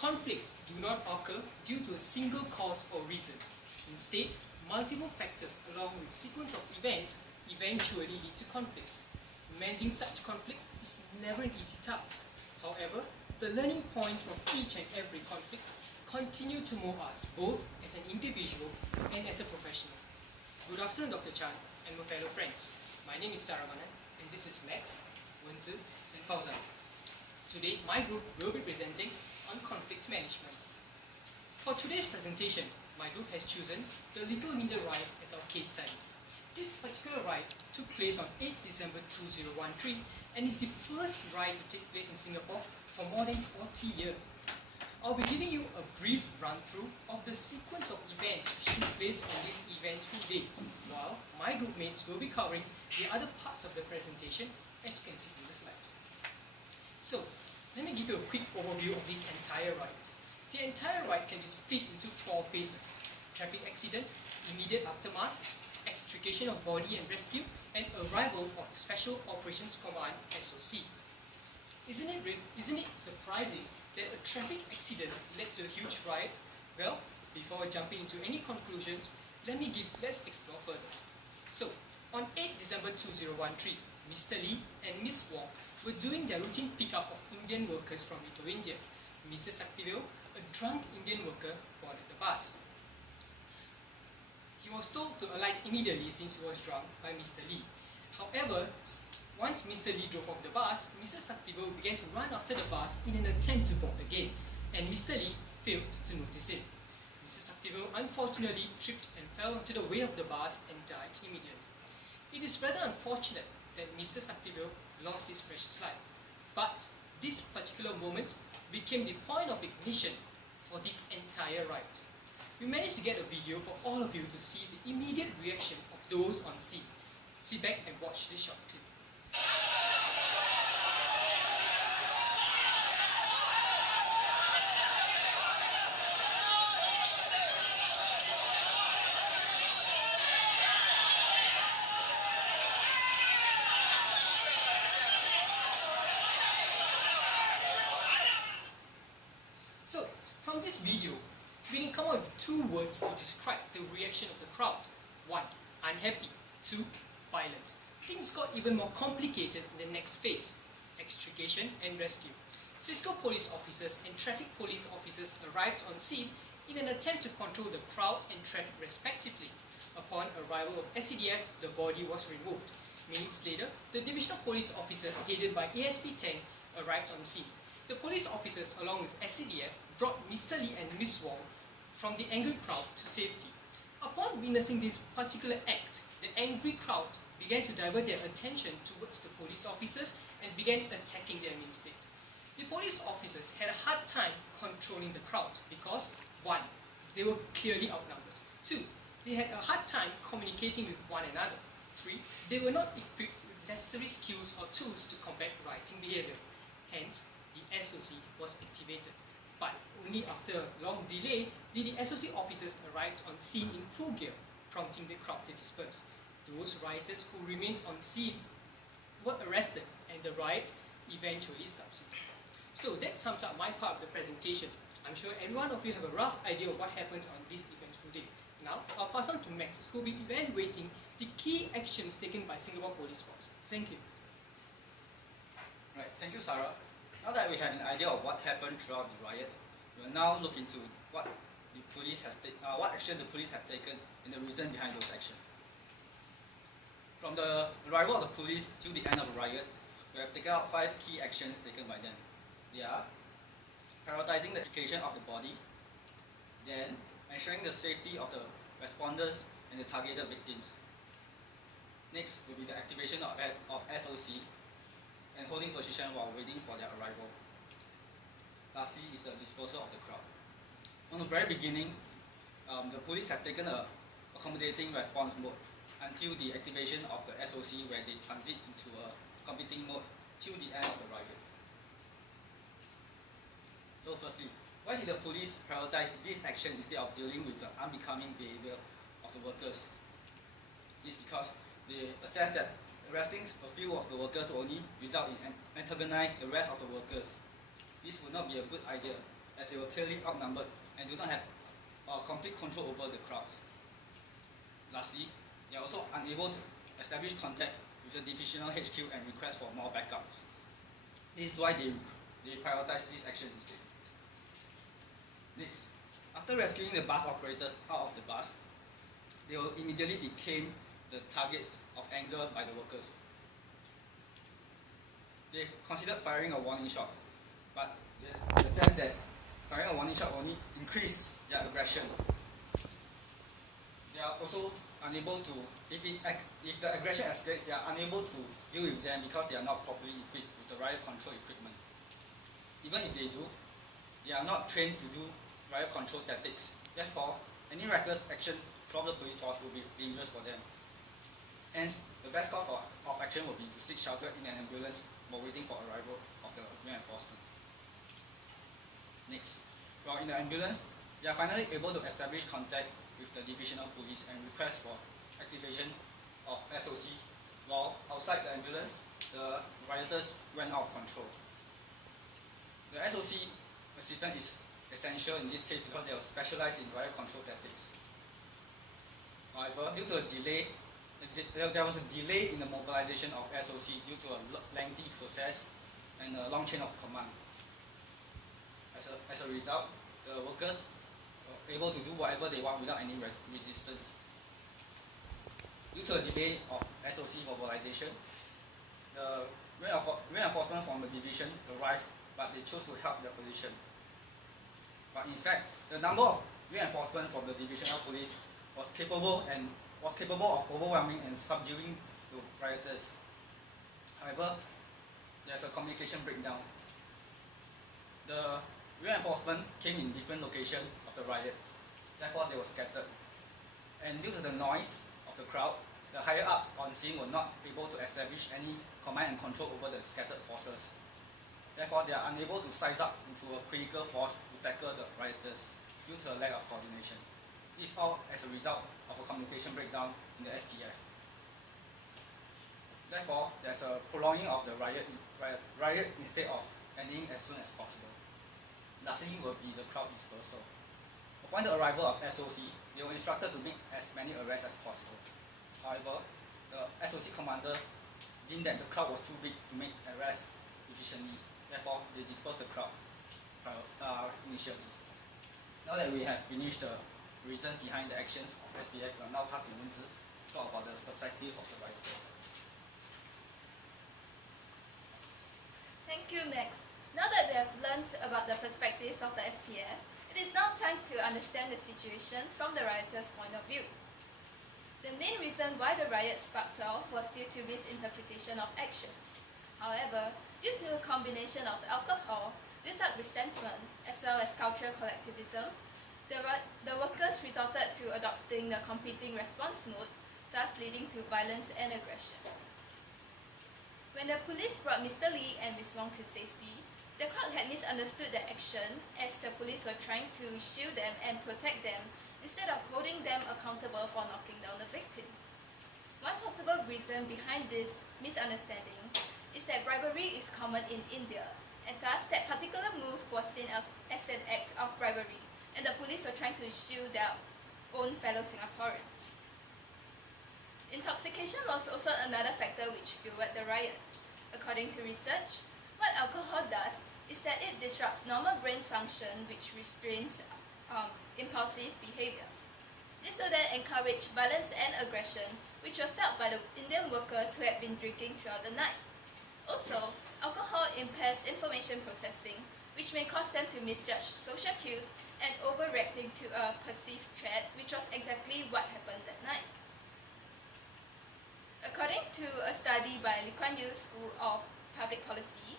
Conflicts do not occur due to a single cause or reason. Instead, multiple factors along with sequence of events eventually lead to conflicts. Managing such conflicts is never an easy task. However, the learning points from each and every conflict continue to mold us both as an individual and as a professional. Good afternoon, Dr. Chan and my fellow friends. My name is Saravanan and this is Max, Wenzi and Fauzan. Today, my group will be presenting on conflict management. For today's presentation, my group has chosen the Little Media Riot as our case study. This particular riot took place on 8 December 2013 and is the first riot to take place in Singapore for more than 40 years. I'll be giving you a brief run-through of the sequence of events which took place on this eventful day, while my group mates will be covering the other parts of the presentation as you can see in the slide. So, let me give you a quick overview of this entire riot. The entire riot can be split into 4 phases: traffic accident, immediate aftermath, extrication of body and rescue, and arrival of Special Operations Command (SOC). Isn't it surprising that a traffic accident led to a huge riot? Well, before jumping into any conclusions, let's explore further. So, on 8 December 2013, Mr. Lee and Ms. Wong were doing their routine pickup of Indian workers from Little India. Mr. Saktiville, a drunk Indian worker, boarded the bus. He was told to alight immediately since he was drunk by Mr. Lee. However, once Mr. Lee drove off the bus, Mr. Saktiville began to run after the bus in an attempt to board again, and Mr. Lee failed to notice him. Mr. Saktiville unfortunately tripped and fell onto the way of the bus and died immediately. It is rather unfortunate that Mr. Saktiville lost his precious life, but this particular moment became the point of ignition for this entire riot. We managed to get a video for all of you to see the immediate reaction of those on scene. Sit back and watch this short clip. So, from this video, we can come up with 2 words to describe the reaction of the crowd. 1. Unhappy. 2. Violent. Things got even more complicated in the next phase: extrication and rescue. Cisco police officers and traffic police officers arrived on scene in an attempt to control the crowd and traffic respectively. Upon arrival of SCDF, the body was removed. Minutes later, the divisional police officers headed by ASP 10 arrived on scene. The police officers, along with SCDF, brought Mr. Lee and Ms. Wong from the angry crowd to safety. Upon witnessing this particular act, the angry crowd began to divert their attention towards the police officers and began attacking them instead. The police officers had a hard time controlling the crowd because 1. They were clearly outnumbered. 2. They had a hard time communicating with one another. 3. They were not equipped with necessary skills or tools to combat rioting behavior. Hence, the SOC was activated. But only after a long delay did the SOC officers arrive on scene in full gear, prompting the crowd to disperse. Those rioters who remained on scene were arrested and the riot eventually subsided. So that sums up my part of the presentation. I'm sure every one of you have a rough idea of what happened on this eventful day. Now, I'll pass on to Max, who will be evaluating the key actions taken by Singapore Police Force. Thank you. Right, thank you, Sarah. Now that we have an idea of what happened throughout the riot, we will now look into what action the police have taken and the reason behind those actions. From the arrival of the police till the end of the riot, we have taken out 5 key actions taken by them. They are prioritizing the education of the body, then ensuring the safety of the responders and the targeted victims. Next will be the activation of SOC and holding position while waiting for their arrival. Lastly is the dispersal of the crowd. From the very beginning, the police have taken a accommodating response mode until the activation of the SOC, where they transit into a competing mode till the end of the riot. So firstly, why did the police prioritize this action instead of dealing with the unbecoming behavior of the workers? This is because they assessed that arresting a few of the workers will only result in antagonize the rest of the workers. This would not be a good idea, as they were clearly outnumbered and do not have complete control over the crowds. Lastly, they are also unable to establish contact with the divisional HQ and request for more backups. This is why they prioritize this action instead. Next, after rescuing the bus operators out of the bus, they immediately became the targets of anger by the workers. They considered firing a warning shot, but in the sense that firing a warning shot only increase their aggression. They are also unable to, if the aggression escalates, they are unable to deal with them because they are not properly equipped with the riot control equipment. Even if they do, they are not trained to do riot control tactics. Therefore, any reckless action from the police force will be dangerous for them. Hence, the best course of action will be to seek shelter in an ambulance while waiting for arrival of the reinforcement. Next, while in the ambulance, they are finally able to establish contact with the divisional police and request for activation of SOC, while outside the ambulance, the rioters went out of control. The SOC assistant is essential in this case because they are specialized in riot control tactics. However, due to a delay, there was a delay in the mobilization of SOC due to a lengthy process and a long chain of command. As a result, the workers were able to do whatever they want without any resistance. Due to a delay of SOC mobilization, the reinforcement from the division arrived, but they chose to help their position. But in fact, the number of reinforcement from the divisional police was capable of overwhelming and subduing the rioters. However, there's a communication breakdown. The reinforcement came in different locations of the riots, therefore they were scattered. And due to the noise of the crowd, the higher ups on scene were not able to establish any command and control over the scattered forces. Therefore, they are unable to size up into a critical force to tackle the rioters due to a lack of coordination. This is all as a result of a communication breakdown in the SPF. Therefore, there's a prolonging of the riot instead of ending as soon as possible. Lastly will be the crowd dispersal. Upon the arrival of SOC, they were instructed to make as many arrests as possible. However, the SOC commander deemed that the crowd was too big to make arrests efficiently. Therefore, they dispersed the crowd initially. Now that we have finished the reasons behind the actions of SPF, we will now pass to Wenzi to talk about the perspective of the rioters. Thank you, Max. Now that we have learned about the perspectives of the SPF, it is now time to understand the situation from the rioters' point of view. The main reason why the riot sparked off was due to misinterpretation of actions. However, due to a combination of alcohol, built-up resentment, as well as cultural collectivism, the workers resorted to adopting the competing response mode, thus leading to violence and aggression. When the police brought Mr. Lee and Ms. Wong to safety, the crowd had misunderstood the action as the police were trying to shield them and protect them instead of holding them accountable for knocking down the victim. One possible reason behind this misunderstanding is that bribery is common in India, and thus that particular move was seen as an act of bribery, and the police were trying to shield their own fellow Singaporeans. Intoxication was also another factor which fueled the riot. According to research, what alcohol does is that it disrupts normal brain function, which restrains impulsive behavior. This would then encourage violence and aggression, which were felt by the Indian workers who had been drinking throughout the night. Also, alcohol impairs information processing, which may cause them to misjudge social cues and overreacting to a perceived threat, which was exactly what happened that night. According to a study by Lee Kuan Yew School of Public Policy,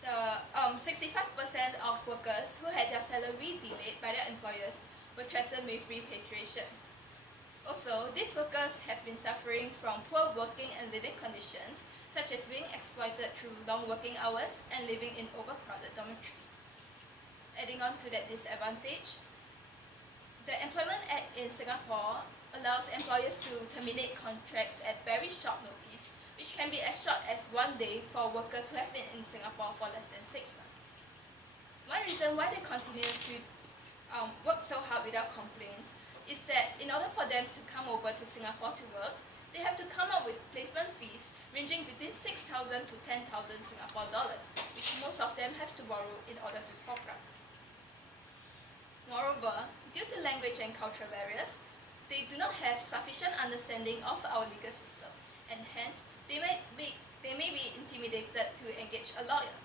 65% of workers who had their salary delayed by their employers were threatened with repatriation. Also, these workers have been suffering from poor working and living conditions, such as being exploited through long working hours and living in overcrowded dormitories. Adding on to that disadvantage, the Employment Act in Singapore allows employers to terminate contracts at very short notice, which can be as short as 1 day for workers who have been in Singapore for less than 6 months. One reason why they continue to work so hard without complaints is that in order for them to come over to Singapore to work, they have to come up with placement fees ranging between 6,000 to 10,000 Singapore dollars, which most of them have to borrow in order to fork out. Moreover, due to language and cultural barriers, they do not have sufficient understanding of our legal system, and hence they may be intimidated to engage a lawyer.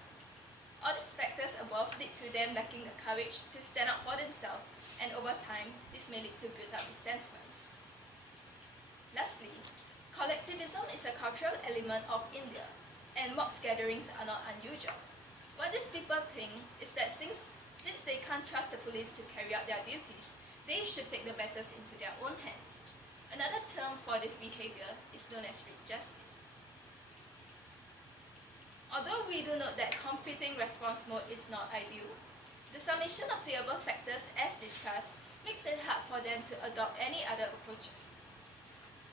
All these factors above lead to them lacking the courage to stand up for themselves, and over time, this may lead to built-up resentment. Lastly, collectivism is a cultural element of India, and mock gatherings are not unusual. What these people think is that since they can't trust the police to carry out their duties, they should take the matters into their own hands. Another term for this behavior is known as street justice. Although we do note that competing response mode is not ideal, the summation of the above factors as discussed makes it hard for them to adopt any other approaches.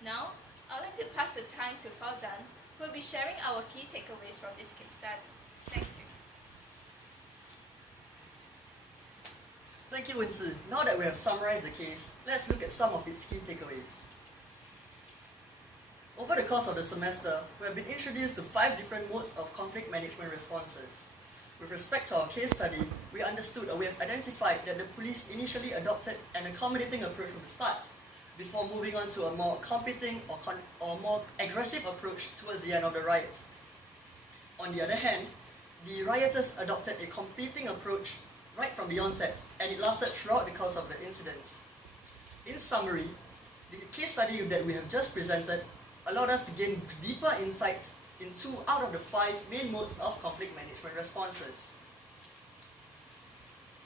Now, I would like to pass the time to Fauzan, who will be sharing our key takeaways from this case study. Thank you. Thank you, Wen-Zi. Now that we have summarized the case, let's look at some of its key takeaways. Over the course of the semester, we have been introduced to 5 different modes of conflict management responses. With respect to our case study, we understood or we have identified that the police initially adopted an accommodating approach from the start, before moving on to a more competing or more aggressive approach towards the end of the riot. On the other hand, the rioters adopted a competing approach right from the onset, and it lasted throughout the course of the incidents. In summary, the case study that we have just presented allowed us to gain deeper insights in 2 out of the 5 main modes of conflict management responses.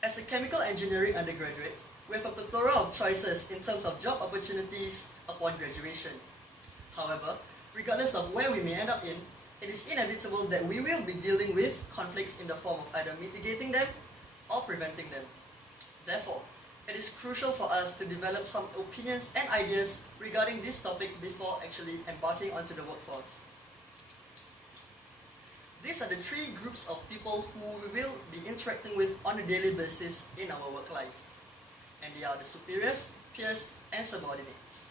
As a chemical engineering undergraduate, we have a plethora of choices in terms of job opportunities upon graduation. However, regardless of where we may end up in, it is inevitable that we will be dealing with conflicts in the form of either mitigating them or preventing them. Therefore, it is crucial for us to develop some opinions and ideas regarding this topic before actually embarking onto the workforce. These are the 3 groups of people who we will be interacting with on a daily basis in our work life. And they are the superiors, peers, and subordinates.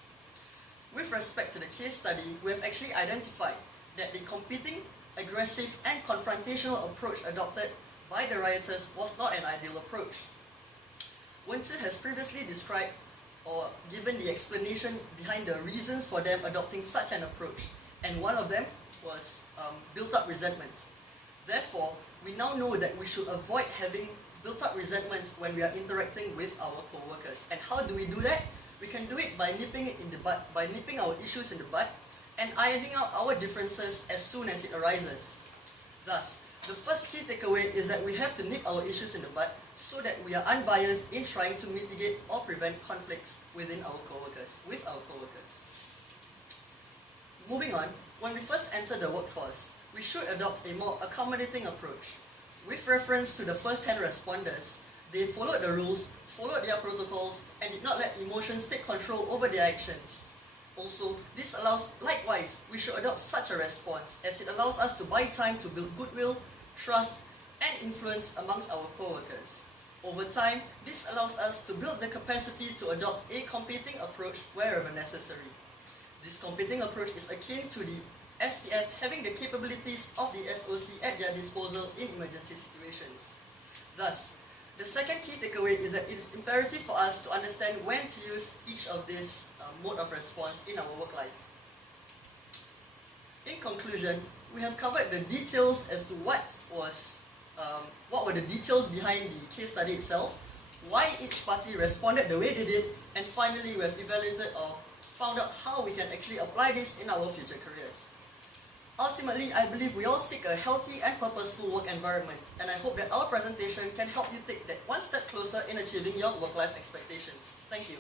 With respect to the case study, we have actually identified that the competing, aggressive, and confrontational approach adopted by the rioters was not an ideal approach. Wen-Zi has previously described or given the explanation behind the reasons for them adopting such an approach, and one of them was built-up resentment. Therefore, we now know that we should avoid having built-up resentments when we are interacting with our co-workers. And how do we do that? We can do it by nipping it in the bud, by nipping our issues in the bud, and ironing out our differences as soon as it arises. Thus, the first key takeaway is that we have to nip our issues in the bud so that we are unbiased in trying to mitigate or prevent conflicts within our co-workers, with our co-workers. Moving on, when we first enter the workforce, we should adopt a more accommodating approach. With reference to the first-hand responders, they followed the rules, followed their protocols, and did not let emotions take control over their actions. Also, this allows, likewise, we should adopt such a response as it allows us to buy time to build goodwill, trust, and influence amongst our co-workers. Over time, this allows us to build the capacity to adopt a competing approach wherever necessary. This competing approach is akin to the SPF having the capabilities of the SOC at their disposal in emergency situations. Thus, the second key takeaway is that it is imperative for us to understand when to use each of these mode of response in our work life. In conclusion, we have covered the details as to what were the details behind the case study itself, why each party responded the way they did, and finally we have evaluated or found out how we can actually apply this in our future careers. Ultimately, I believe we all seek a healthy and purposeful work environment, and I hope that our presentation can help you take that one step closer in achieving your work-life expectations. Thank you.